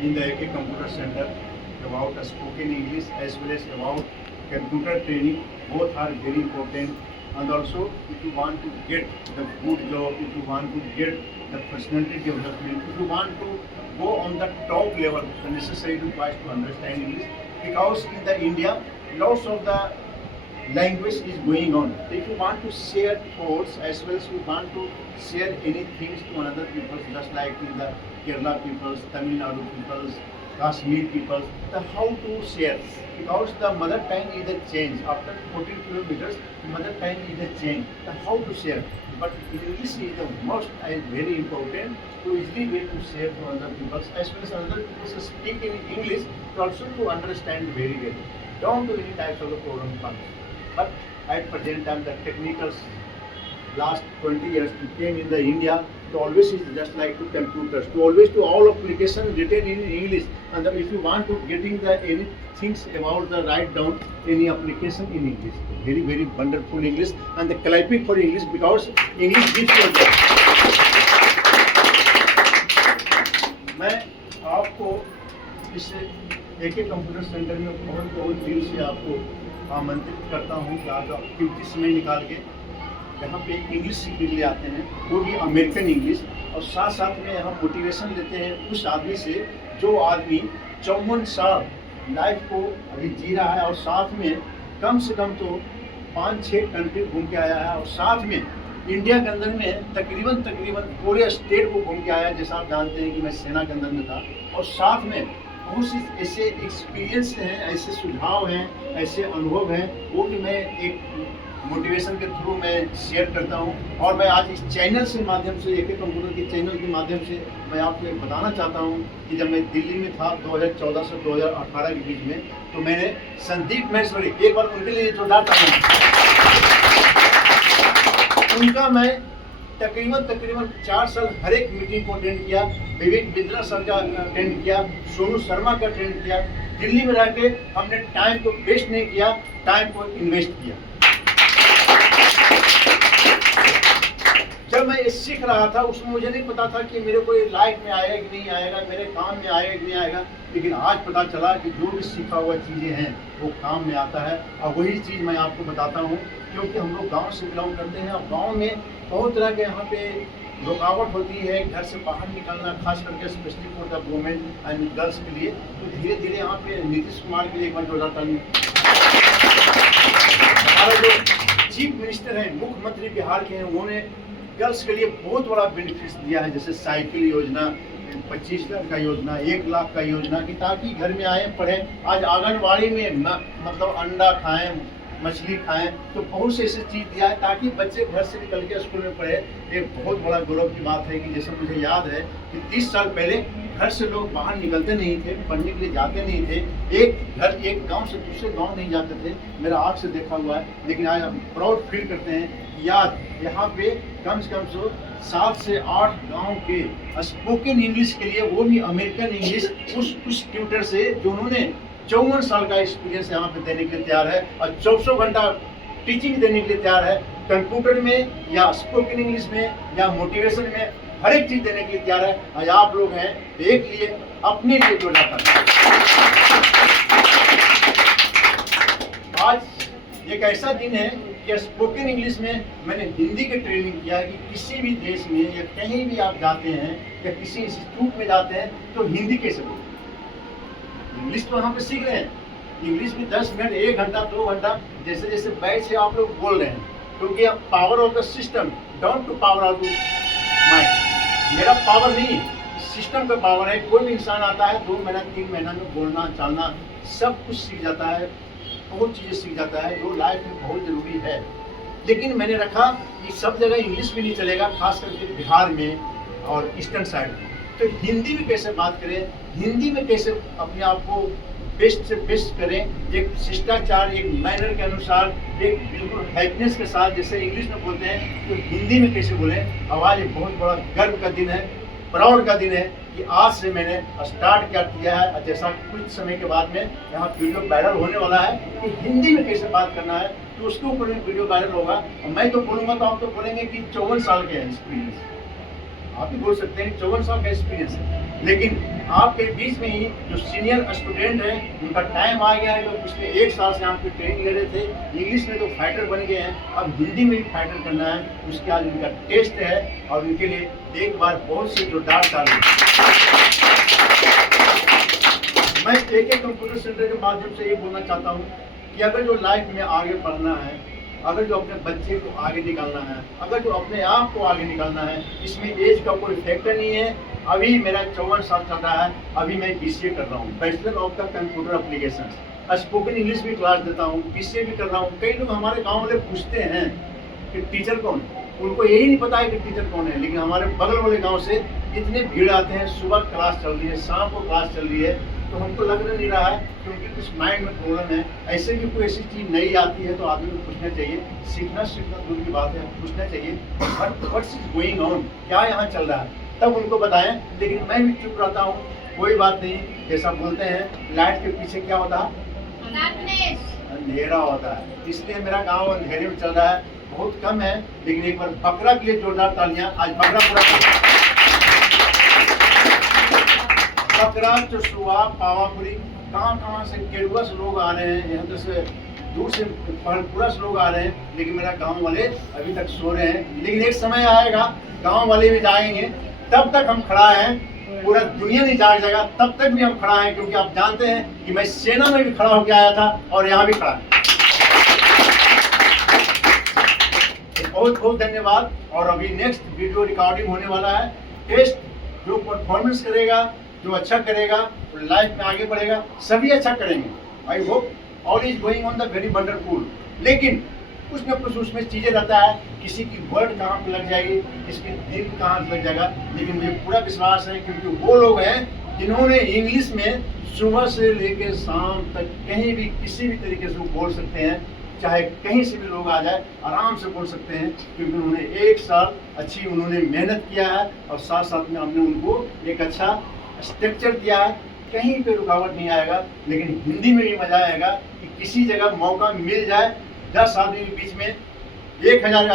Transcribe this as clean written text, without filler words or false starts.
in the AK Computer Center about spoken English as well as about computer training. Both are very important. And also, if you want to get the good job, if you want to get the personality development, if you want to go on the top level, the necessary requires to understand English. Because in the India, lots of the language is going on. If you want to share thoughts as well as you want to share anything to another people, just like in the Kerala peoples, Tamil Nadu peoples, Kashmir peoples, the how to share. Because the mother tongue is a change. After 14 kilometers, mother tongue is a change. The how to share. But English is the most and very important to easily way to share to other people, as well as other people speak in English, to also to understand very well. Don't do any types of the program funds. But at present time, the technicals last 20 years came in the India, to always is just like to computers, to always to all application written in English. And if you want to getting the any things about the write down any application in English, very very wonderful English, and the clapping for English because English gives you a job. मैं आपको इस AK computer centre में बहुत बहुत दिल से आपको आमंत्रित करता हूँ कि आप कीमती समय निकाल के यहाँ पे इंग्लिश सीखने के लिए आते हैं, वो भी अमेरिकन इंग्लिश, और साथ साथ में यहाँ मोटिवेशन देते हैं उस आदमी से जो आदमी 54 साल लाइफ को अभी जी रहा है और साथ में कम से कम तो 5-6 कंट्री घूम के आया है, और साथ में इंडिया के अंदर में तकरीबन पूरे स्टेट को घूम के आया है। जैसा आप जानते हैं कि मैं सेना के अंदर में था, और साथ में बहुत सी ऐसे एक्सपीरियंस हैं, ऐसे सुझाव हैं, ऐसे अनुभव हैं, वो भी मैं एक मोटिवेशन के थ्रू मैं शेयर करता हूँ। और मैं आज इस चैनल से माध्यम से AK कंप्यूटर के चैनल के माध्यम से मैं आपको एक बताना चाहता हूँ कि जब मैं दिल्ली में था 2014 से 2018 के बीच में, तो मैंने संदीप महेश्वरी, एक बार उनके लिए जोरदार तालियां, उनका मैं तकरीबन 4 साल हर एक मीटिंग को अटेंड किया। विवेक बिंद्रा सर का अटेंड किया, सोनू शर्मा का अटेंड किया। दिल्ली में रह के हमने टाइम को वेस्ट नहीं किया, टाइम को इन्वेस्ट किया। जब मैं ये सीख रहा था उसमें मुझे नहीं पता था कि मेरे को ये लाइफ में आएगा कि नहीं आएगा, मेरे काम में आएगा कि नहीं आएगा, लेकिन आज पता चला कि जो भी सीखा हुआ चीज़ें हैं वो काम में आता है। और वही चीज़ मैं आपको बताता हूँ, क्योंकि हम लोग गांव से बिलोंग करते हैं, और गांव में बहुत तरह के यहाँ पे रुकावट होती है घर से बाहर निकलना, खास करके specially for the women and girls के लिए। तो धीरे धीरे यहाँ पे नीतीश कुमार के लिए एक बार जोरदार ताली। हमारा जो चीफ मिनिस्टर हैं, मुख्यमंत्री बिहार के हैं, उन्होंने गर्ल्स के लिए बहुत बड़ा बेनिफिट दिया है, जैसे साइकिल योजना, 25,000 का योजना, 1 लाख का योजना, कि ताकि घर में आए पढ़ें। आज आंगनबाड़ी में मतलब अंडा खाएं, मछली खाएं, तो बहुत से ऐसी चीज़ दिया है ताकि बच्चे घर से निकल के स्कूल में पढ़े। एक बहुत बड़ा गौरव की बात है कि जैसे मुझे याद है कि 30 साल पहले घर से लोग बाहर निकलते नहीं थे, पढ़ने के लिए जाते नहीं थे, एक गांव से दूसरे गांव नहीं जाते थे, मेरा आँख से देखा हुआ है। लेकिन आज हम प्राउड फील करते हैं, याद यहाँ पे कम से कम 7 से 8 गांव के स्पोकन इंग्लिश के लिए, वो भी अमेरिकन इंग्लिश, उस ट्यूटर से जो उन्होंने 54 साल का एक्सपीरियंस यहाँ पे देने के लिए तैयार है, और 24 घंटा टीचिंग देने के लिए तैयार है, कंप्यूटर में या स्पोकन इंग्लिश में या मोटिवेशन में, हर एक चीज देने के लिए तैयार है। आज आप लोग हैं, एक लिए अपने लिए जोड़ना करना। आज एक ऐसा दिन है कि स्पोकन इंग्लिश में मैंने हिंदी की ट्रेनिंग किया है कि किसी भी देश में या कहीं भी आप जाते हैं या किसी इंस्टीट्यूट में जाते हैं तो हिंदी कैसे बोलते हैं। इंग्लिश तो वहाँ पे सीख रहे हैं, इंग्लिश में 10 मिनट, 1 घंटा, 2 घंटा, जैसे जैसे बैठ से आप लोग बोल रहे हैं, क्योंकि अब power of the system down to power of mind. मेरा पावर नहीं, सिस्टम का पावर है। कोई भी इंसान आता है 2 महीना 3 महीना में बोलना चालना सब कुछ सीख जाता है, बहुत चीज़ें सीख जाता है, जो लाइफ में बहुत ज़रूरी है। लेकिन मैंने रखा कि सब जगह इंग्लिश भी नहीं चलेगा, खास करके बिहार में और ईस्टर्न साइड में, तो हिंदी में कैसे बात करें, हिंदी में कैसे अपने आप को बेस्ट से बेस्ट करें, एक शिष्टाचार, एक मैनर के अनुसार, एक बिल्कुल हैप्पीनेस के साथ, जैसे इंग्लिश में बोलते हैं तो हिंदी में कैसे बोलें। आवाज़ एक बहुत बड़ा गर्व का दिन है, प्राउड का दिन है कि आज से मैंने स्टार्ट कर दिया है। जैसा कुछ समय के बाद में यहाँ वीडियो वायरल होने वाला है कि हिंदी में कैसे बात करना है, तो उसके ऊपर भी वीडियो वायरल होगा। और मैं तो बोलूँगा तो आप तो बोलेंगे कि 54 साल के एक्सपीरियंस, आप भी बोल सकते हैं 54 साल का एक्सपीरियंस है, लेकिन आपके बीच में ही जो सीनियर स्टूडेंट हैं उनका टाइम आ गया है, जो पिछले 1 साल से आपकी ट्रेनिंग ले रहे थे, इंग्लिश में तो फाइटर बन गए हैं, अब हिंदी में भी फाइटर करना है। उसके आज उनका टेस्ट है और उनके लिए एक बार बहुत सी जोरदार ताली। मैं एक कंप्यूटर सेंटर के माध्यम से ये बोलना चाहता हूँ कि अगर जो लाइफ में आगे बढ़ना है, अगर जो अपने बच्चे को आगे निकालना है, अगर जो अपने आप को आगे निकालना है, इसमें एज का कोई फैक्टर नहीं है। अभी मेरा 54 साल चल रहा है, अभी मैं BCA कर रहा हूँ, bachelor of the computer application. Spoken English भी क्लास देता हूँ, BCA भी कर रहा हूँ। कई लोग हमारे गाँव वाले पूछते हैं कि टीचर कौन है, उनको यही नहीं पता है कि टीचर कौन है। लेकिन हमारे बगल वाले गाँव से इतने भीड़ आते हैं, सुबह क्लास चल रही है, शाम को क्लास चल रही है, तो हमको लग नहीं रहा है कि उनकी कुछ माइंड में प्रॉब्लम है। ऐसे भी कोई ऐसी चीज़ नई आती है तो आदमी को पूछना चाहिए, सीखना दूर की बात है, पूछना चाहिए व्हाट्स इज गोइंग ऑन, क्या यहाँ चल रहा है, तब उनको बताएं। लेकिन मैं भी चुप रहता हूँ, कोई बात नहीं। जैसा बोलते हैं लाइट के पीछे क्या होता है, अंधेरा होता है। इसलिए मेरा गाँव अंधेरे में चल रहा है, बहुत कम है। लेकिन एक बार बकरा के लिए जोरदार तालियां। आज बकरा पूरा बकरा चुसुआ पावापुरी, कहाँ से केरुआ से लोग आ रहे हैं, यहाँ से दूर से पहलपुरा से लोग आ रहे हैं। लेकिन मेरा गांव वाले अभी तक सो रहे हैं। लेकिन एक समय आएगा गांव वाले भी जाएंगे, तब तक हम खड़ा हैं, पूरा दुनिया नहीं जाग जाएगा, तब तक भी हम खड़ा हैं। क्योंकि आप जानते हैं कि मैं सेना में भी खड़ा होकर आया था और यहाँ भी खड़ा है। बहुत बहुत धन्यवाद। और अभी नेक्स्ट वीडियो रिकॉर्डिंग होने वाला है। टेस्ट जो परफॉर्मेंस करेगा, जो अच्छा करेगा, तो लाइफ में आगे बढ़ेगा, सभी अच्छा करेंगे। I hope all is going on the very wonderful. लेकिन कुछ न कुछ उसमें चीज़ें रहता है, किसी की वर्ड कहाँ पे लग जाएगी, किसी की दिल कहाँ लग जाएगा। लेकिन मुझे पूरा विश्वास है, क्योंकि वो लोग हैं जिन्होंने इंग्लिश में सुबह से लेकर शाम तक कहीं भी किसी भी तरीके से वो बोल सकते हैं, चाहे कहीं से भी लोग आ जाए आराम से बोल सकते हैं। क्योंकि उन्होंने 1 साल अच्छी उन्होंने मेहनत किया है और साथ साथ में हमने उनको एक अच्छा स्ट्रक्चर दिया है। कहीं पे रुकावट नहीं आएगा। लेकिन हिंदी में भी मजा आएगा कि किसी जगह मौका मिल जाए, 10 आदमी के बीच में 1000